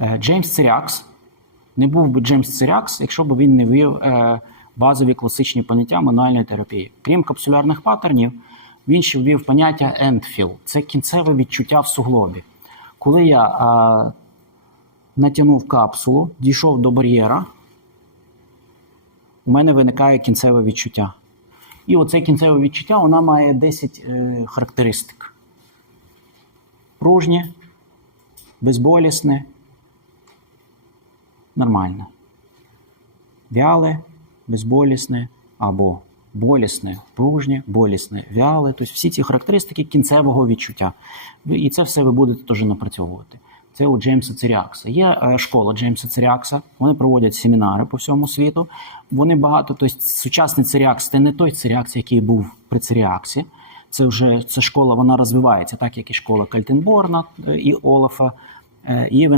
Е, Джеймс Цирякс не був би Джеймс Цирякс, якщо б він не ввів е, базові класичні поняття мануальної терапії. Крім капсулярних паттернів, він ще ввів поняття end. Це кінцеве відчуття в суглобі. Коли я е, натягнув капсулу, дійшов до бар'єра, у мене виникає кінцеве відчуття. І оце кінцеве відчуття вона має 10 е, характеристик: пружнє, безболісне, нормальне. Вяле, безболісне або болісне, пружнє, болісне, вяле. Тобто всі ці характеристики кінцевого відчуття. І це все ви будете теж напрацьовувати. Це у Джеймса Циріакса. Є е, школа Джеймса Циріакса. Вони проводять семінари по всьому світу. Вони багато, тобто сучасний Циріакс це не той Циріакс, який був при Циріаксі. Це вже ця школа вона розвивається, так як і школа Кальтенборна е, і Олафа, е, і